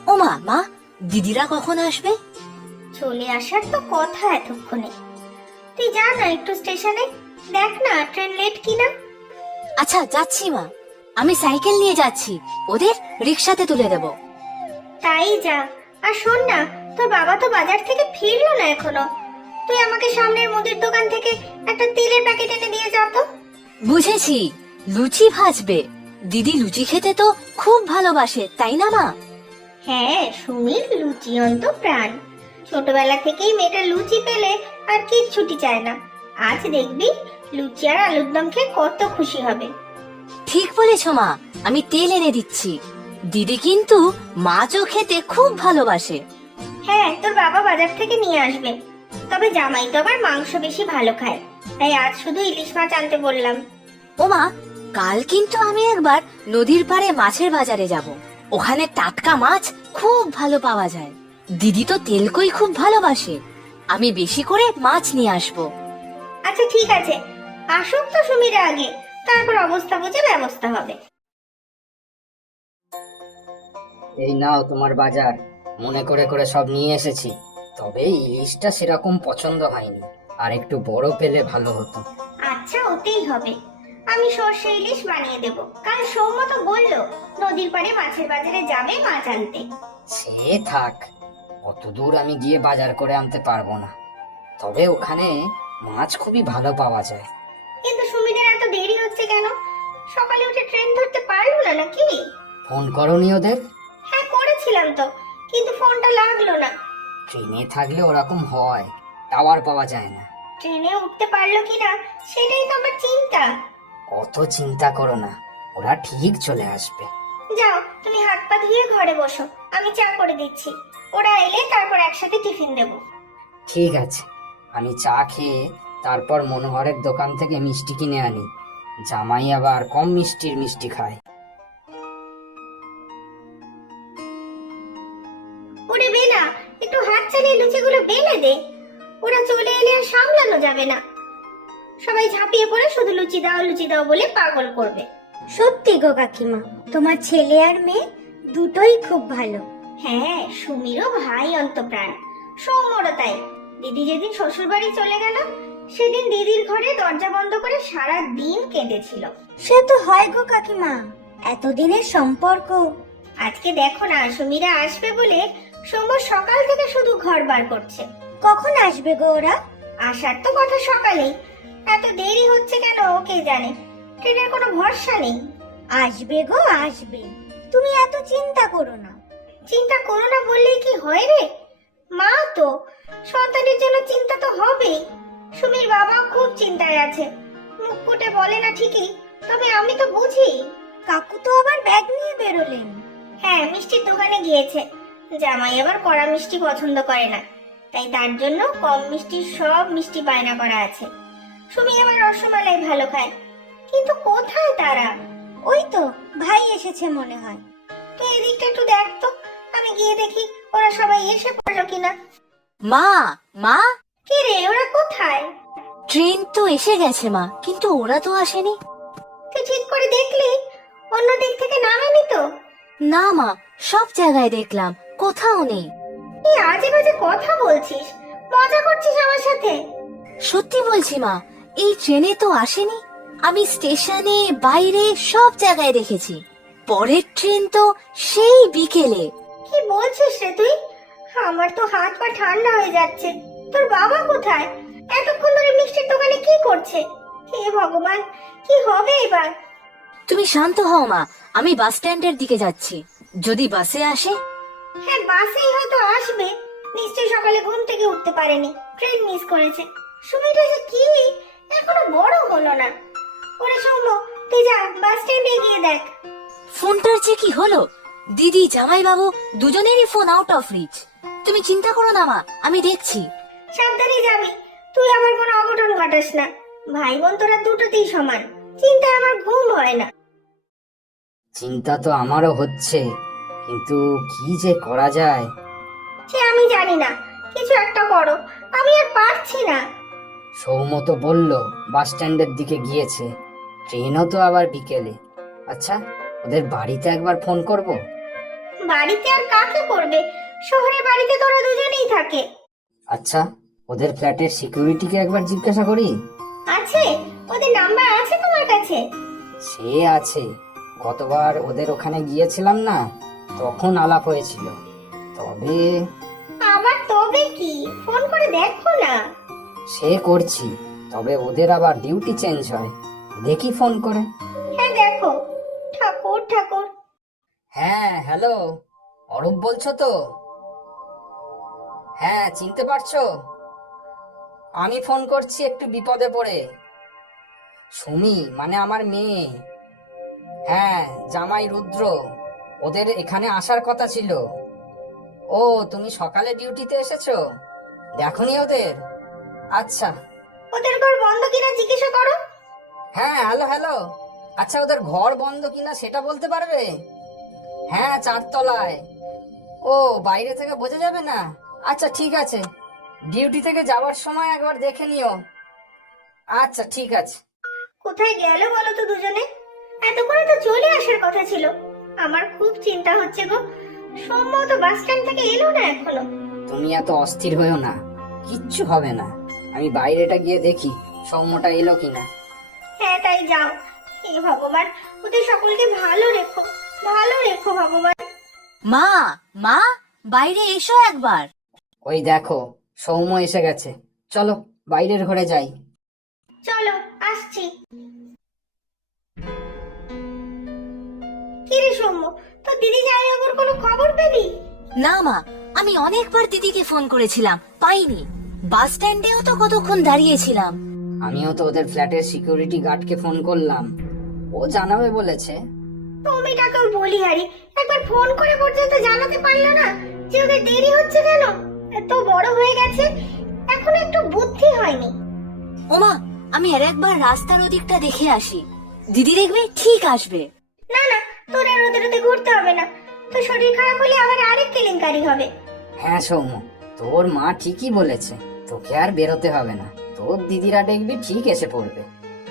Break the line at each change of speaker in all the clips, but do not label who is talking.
ও মা, মা, দিদিরা কখন আসবে?
চলে আসার তো কথা এতক্ষণে। তুই যা না একটু স্টেশনে, দেখ না ট্রেন লেট কিনা।
আচ্ছা, যাচ্ছি মা। আমি সাইকেল নিয়ে যাচ্ছি, ওদের রিক্সাতে তুলে দেব।
তাই যা। আর শোন না, তোর বাবা তো বাজার থেকে ফিরলো না এখনো। তুই আমাকে সামনের মুদির দোকান থেকে একটা তেলের প্যাকেট এনে দিয়ে যা তো।
বুঝেছি, লুচি ভাজবে। দিদি লুচি খেতে তো খুব ভালোবাসে, তাই না মা?
হ্যাঁ, সুমির লুচি অন্ত প্রাণ। ছোটবেলা থেকেই মেয়েটা লুচি পেলে আর কিচ্ছুটি চায় না। আজ দেখবি লুচি আর আলুর দম খেয়ে কত খুশি হবে।
ঠিক বলেছ মা, আমি তেল এনে দিচ্ছি। দিদি কিন্তু মাছও খেতে খুব ভালোবাসে।
হ্যাঁ, তোর বাবা বাজার থেকে নিয়ে আসবে। তবে জামাই তো আবার মাংস বেশি ভালো খায়, তাই আজ শুধু ইলিশ মাছ আনতে বললাম।
ও মা, কাল কিন্তু আমি একবার নদীর পাড়ে মাছের বাজারে যাব। ওখানে টাটকা মাছ খুব ভালো পাওয়া যায়। দিদি তো তেলকই খুব ভালোবাসে। আমি বেশি করে মাছ নিয়ে আসবো।
আচ্ছা ঠিক আছে, আসুক তো সুমিরা আগে, তারপর অবস্থা বুঝে ব্যবস্থা হবে।
এই নাও তোমার বাজার। মনে করে করে সব নিয়ে এসেছি, তবে ইলিশটা সেরকম পছন্দ হয়নি, আর একটু বড় পেলে ভালো হতো।
আচ্ছা, ওতেই হবে। আমি সর্ষে ইলিশ বানিয়ে দেব। কাল সৌম্য তো বললো নদীর পাড়ে মাছের বাজারে যাবে মাছ আনতে।
সে থাক, অত দূর আমি গিয়ে বাজার করে আনতে পারবো না, তবে ওখানে মাছ খুবই ভালো পাওয়া যায়।
কিন্তু সুমিদের এত দেরি হচ্ছে কেন? সকালে উঠে ট্রেন ধরতে পারলো না নাকি?
ফোন করনি ওদের?
হ্যাঁ করেছিলাম তো, কিন্তু ফোনটা লাগলো না।
ট্রেনে থাকলে ওরকম হয়, টাওয়ার পাওয়া যায় না।
ট্রেনে উঠতে পারলো কিনা সেটাই তো আমার চিন্তা।
অত চিন্তা করো না, ওরা ঠিক চলে আসবে।
যাও, তুমি হাত পা ধুয়ে ঘরে বসো, আমি চা করে দিচ্ছি। ওরা এলে তারপর একসাথে টিফিন দেবো।
ঠিক আছে, আমি চা খেয়ে তারপর মনোহরের দোকান থেকে মিষ্টি কিনে আনি। জামাই আবার কম মিষ্টির মিষ্টি খায়।
ওরে বেলা, একটু হাত চালিয়ে লুচিগুলো বেলে দে। ওরা চলে এলে আর সামলানো যাবে না। সবাই ঝাঁপিয়ে পড়ে শুধু লুচি দাও বলে পাগল করবে। সত্যি গো কাকিমা, তোমার ছেলে আর মেয়ে দুটোই খুব ভালো। হ্যাঁ, সুমিরও ভাই অন্তপ্রাণ, সৌম্যরও তাই। দিদি যেদিন শ্বশুর বাড়ি চলে গেল, সেদিন দিদির ঘরে দরজা বন্ধ করে সারা দিন কেঁদেছিল। সে তো হয় গো কাকিমা, এতদিনের সম্পর্ক। আজকে দেখো না, সুমিরা আসবে বলে সৌম্য সকাল থেকে শুধু ঘর বার করছে। কখন আসবে গো ওরা? আসার তো কথা সকালেই, এত দেরি হচ্ছে কেন কে জানে। ট্রেনের কোনো ভরসা নেই। আসবে গো আসবে, তুমি এত চিন্তা করো না। চিন্তা করো না বললেই কি হয় রে? মা তো, সন্তানের জন্য চিন্তা তো হবেই। সুমির বাবা খুব চিন্তায় আছে, মুখ ফুটে বলে না ঠিকই, তবে আমি তো বুঝি। কাকু তো আবার ব্যাগ নিয়ে বেরোলেন। হ্যাঁ, মিষ্টির দোকানে গিয়েছে। জামাই আবার কড়া মিষ্টি পছন্দ করে না, তাই তার জন্য কম মিষ্টির সব মিষ্টি বায়না করা আছে। সুমি আবার রসমালাই ভালো খায়, কিন্তু কোথায় তারা? ওই তো ভাই এসেছে মনে হয়। তুই এদিকটা একটু দেখ তো, আমি গিয়ে দেখি ওরা সবাই এসে পড়লো কিনা।
মা, মা,
কি রে, ওরা কোথায়?
ট্রেন তো এসে গেছে মা, কিন্তু ওরা তো আসেনি।
তুই ঠিক করে দেখলি? অন্য দিক থেকে নামেনি তো?
না মা, সব জায়গায় দেখলাম, কোথাও নেই।
তুই আজে বাজে কথা বলছিস, মজা করছিস আমার সাথে?
সত্যি বলছি মা, এই ট্রেনে তো আসেনি। আমি স্টেশনে, বাইরে সব জায়গায় দেখেছি। পরের ট্রেন তো সেই বিকেলে।
কি বলছিস রে তুই? আমার তো হাত পা ঠান্ডা হয়ে যাচ্ছে। তোর বাবা কোথায়? এতক্ষণ ধরে মিষ্টির দোকানে কি করছে? হে ভগবান, কি হবে এবার?
তুমি শান্ত হও মা, আমি বাস স্ট্যান্ডের দিকে যাচ্ছি। যদি বাসে আসে?
হ্যাঁ, বাসেই হয়তো আসবে। নিশ্চয়ই সকালে ঘুম থেকে উঠতে পারেনি, ট্রেন মিস করেছে। সুমিটা যে কি এখনো বড় হলো না। ওরে সৌম্য, তুই যা বাস স্ট্যান্ডে গিয়ে দেখ।
ফোনটার যে কি হলো? দিদি, জামাই বাবু দুজনেরই ফোন আউট অফ রিচ। তুমি চিন্তা করো না মা, আমি দেখছি।
সাবধানে যাবি, তুই আমার কোনো অঘটন ঘটাস না। ভাই বোন তোরা দুটোতেই সমান, চিন্তায় আমার ঘুম হয় না।
চিন্তা তো আমারও হচ্ছে, কিন্তু কি যে করা যায়।
সে আমি জানি না, কিছু একটা করো, আমি আর পারছি না।
সৌম্য তো বললো বাস স্ট্যান্ডের দিকে গিয়েছে, ট্রেনও তো আবার বিকেলে। আচ্ছা, ওদের বাড়িতে একবার ফোন করব।
বাড়িতে আর কাকে করবে? শহরের বাড়িতে তোরা দুজনেই থাকে।
আচ্ছা, ওদের ফ্ল্যাটের সিকিউরিটিকে একবার জিজ্ঞাসা করি।
আছে? ওদের নাম্বার আছে তোমার কাছে?
সে আছে, গতবার ওদের ওখানে গিয়েছিলাম না, তখন আলাপ হয়েছিল। তবে
আবার তবে কি? ফোন করে দেখো না।
সে করছি, তবে ওদের আবার ডিউটি চেঞ্জ হয়, দেখি ফোন করে।
হ্যাঁ দেখো। ঠাকুর ঠাকুর।
হ্যাঁ, হ্যালো, অরূপ বলছো তো? হ্যাঁ, চিনতে পারছো? আমি ফোন করছি একটু বিপদে পড়ে। সুমি মানে আমার মেয়ে। হ্যাঁ, জামাই রুদ্র, ওদের এখানে আসার কথা ছিল। ও, তুমি সকালে ডিউটিতে এসেছো? দেখোনি ওদের? আচ্ছা।
ওদের ঘর বন্ধ কিনা জিজ্ঞাসা করো।
হ্যাঁ, হ্যালো হ্যালো। আচ্ছা, ওদের ঘর বন্ধ কিনা সেটা বলতে পারবে? হ্যাঁ, 4 তলায়। ও, বাইরে থেকে বোঝা যাবে না? আচ্ছা ঠিক আছে, ডিউটি থেকে যাওয়ার সময় একবার দেখে নিও। আচ্ছা ঠিক আছে।
কোথায় গেল বলো তো দুজনে? এত করে তো চলে আসার কথা ছিল। আমার খুব চিন্তা হচ্ছে গো। সৌম্য তো বাস স্ট্যান্ড থেকে এলো না এখনো।
তুমি এত অস্থির হয়েও না, কিচ্ছু হবে না। আমি বাইরেটা গিয়ে দেখি সৌম্যটা এলো কিনা।
হ্যাঁ তাই যাও। হে ভগবান, ওদের সকলকে ভালো রেখো, ভালো রেখো ভগবান।
মা, মা, বাইরে এসো একবার।
ওই দেখো, সৌম্য এসে গেছে। চলো বাইরের ঘরে যাই।
চলো, আসছি। কিরে সৌম্য, তোর দিদি জামাইবাবুর কোনো খবর পেলি?
না মা, আমি অনেকবার দিদিকে ফোন করেছিলাম, পাইনি। বাস স্ট্যান্ডেও তো কতক্ষণ দাঁড়িয়েছিলাম।
আমিও তো ওদের ফ্ল্যাটের সিকিউরিটি গার্ডকে ফোন করলাম, ও জানাবে বলেছে।
টমিটাকেও বলি হারি, একবার ফোন করে পর্যন্ত জানাতে পারলো না যে ওদের দেরি হচ্ছে কেন। এত বড় হয়ে গেছে, এখন একটু বুদ্ধি হয়নি।
ওমা, আমি আর একবার রাস্তার ওদিকটা দেখে আসি, দিদি দেখবে ঠিক আসবে।
না না, তোর আর ওদের ওতে ঘুরতে হবে না। তোর শরীর খারাপ হলে আবার আরেক কেলেঙ্কারি হবে।
হ্যাঁ সৌম্য, তোর মা ঠিকই বলেছে, তোকে আর বেরোতে হবে না। তোর দিদিরা দেখবি ঠিক এসে পড়বে।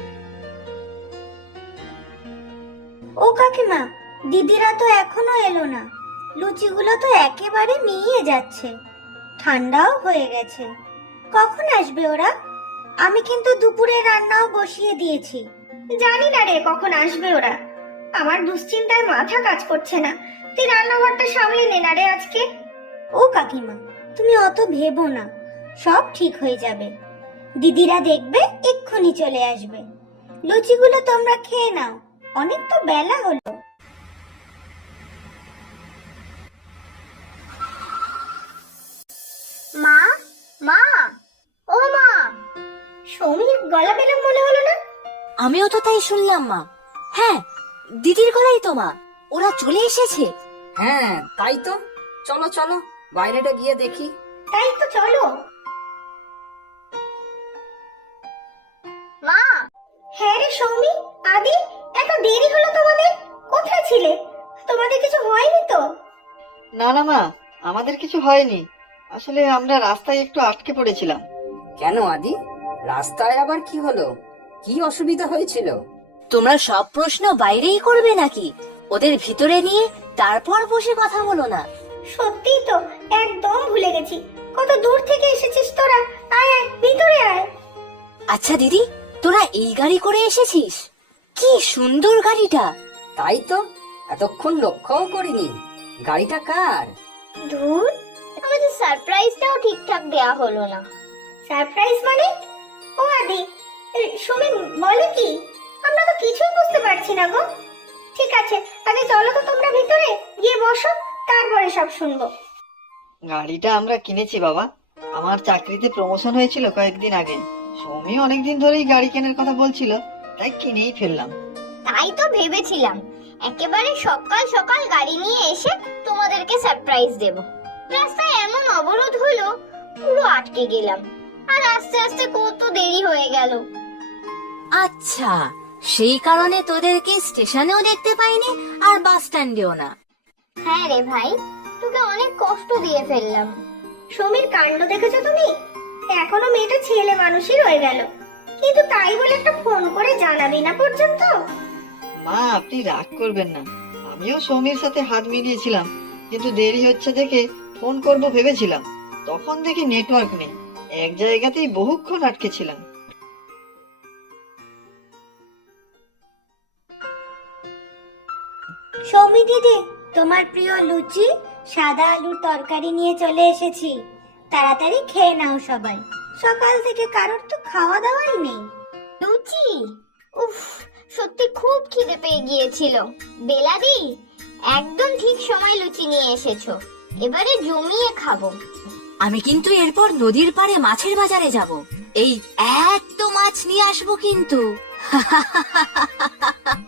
ও কাকিমা, দিদিরা তো এখনো এলো না। লুচিগুলো তো একেবারে মিয়ে যাচ্ছে, ঠান্ডাও হয়ে গেছে। কখন আসবে ওরা? আমি কিন্তু দুপুরে রান্নাও বসিয়ে দিয়েছি। জানি না রে কখন আসবে ওরা। আমার দুশ্চিন্তায় মাথা কাজ করছে না। তুই রান্নাঘরটা সামলে নে না রে আজকে। ও কাকিমা, তুমি অত ভেবো না, সব ঠিক হয়ে যাবে। দিদিরা দেখবে এক্ষুনি চলে আসবে। লুচিগুলো তোমরা খেয়ে নাও, অনেক তো বেলা হলো। মা, মা, ও মা। সমীর গলা পেলাম মনে হলো না?
আমিও তো তাই শুনলাম মা। হ্যাঁ, দিদির গলাই তো মা, ওরা চলে এসেছে।
হ্যাঁ তাই তো, চলো চলো বাইরেটা গিয়ে দেখি।
তাই তো চলো। মা। হ্যাঁ রে সৌমি, আদি, এত দেরি হলো তোমাদের? কোথায় ছিলে? তোমাদের কিছু হয়নি তো?
না না মা, আমাদের কিছু হয়নি। আসলে আমরা রাস্তায় একটু আটকে পড়েছিলাম।
কেন আদি, রাস্তায় আবার কি হলো? কি অসুবিধা হয়েছিল?
তোমরা সব প্রশ্ন বাইরেই করবে নাকি? ওদের ভিতরে নিয়ে তারপর বসে কথা বলো না।
সত্যিই তো, একদম ভুলে গেছি। কত দূর থেকে এসেছিস তোরা। আয় আয়, ভিতরে আয়।
আচ্ছা দিদি, তোরা এই গাড়ি করে এসেছিস? কি সুন্দর গাড়িটা।
তাই তো, এতক্ষণ লক্ষ্যও করিনি। গাড়িটা কার?
ধুর, আমাদের সারপ্রাইজটাও ঠিকঠাক দেয়া হলো না। সারপ্রাইজ মানে? ও আদি, সুমি বলে কি? আমরা তো কিছুই বুঝতে পারছি না গো। ঠিক আছে, আগে চলো তো তোমরা ভিতরে গিয়ে বসো, তারপরে সব শুনবো।
গাড়িটা আমরা কিনেছি বাবা। আমার চাকরিতে প্রমোশন হয়েছিল কয়েকদিন আগে। সৌমি অনেকদিন ধরেই গাড়ি কেনার কথা বলছিল, তাই কিনেই ফেললাম।
তাই তো ভেবেছিলাম একেবারে সকাল সকাল গাড়ি নিয়ে এসে তোমাদেরকে সারপ্রাইজ দেব। রাস্তায় এমন অবরোধ হলো, পুরো আটকে গেলাম। আর আস্তে আস্তে কত দেরি হয়ে গেল।
আচ্ছা, সেই কারণে তোদেরকে স্টেশনেও দেখতে পাইনি আর বাস স্ট্যান্ডেও না।
হ্যাঁ রে ভাই, তোকে অনেক কষ্ট দিয়ে ফেললাম। সমীর কাণ্ড দেখেছো তুমি? এখনো মেয়েটা ছেলে মানুষই রয়ে গেল, কিন্তু তাই বলে একটা ফোন করে জানাবি না পর্যন্ত।
মা, আপনি রাগ করবেন না। আমিও সৌমির সাথে হাত মিলিয়েছিলাম, কিন্তু দেরি হচ্ছে দেখে ফোন করব ভেবেছিলাম, তখন দেখি নেটওয়ার্ক নেই। এক জায়গাতেই বহুক্ষণ আটকে ছিলাম।
সৌমি দিদি, তোমার প্রিয় লুচি সাদা আলুর তরকারি নিয়ে চলে এসেছি। তাড়াতাড়ি খেয়ে নাও সবাই, সকাল থেকে কারোর তো খাওয়া দাওয়াই নেই।
লুচি, উফ, সত্যি খুব খিদে পেয়ে গিয়েছিল। বেলাদি, একদম ঠিক সময় লুচি নিয়ে এসেছো, এবারে জমিয়ে খাবো।
আমি কিন্তু এরপর নদীর পাড়ে মাছের বাজারে যাব। এই এত মাছ নিয়ে আসবো কিন্তু।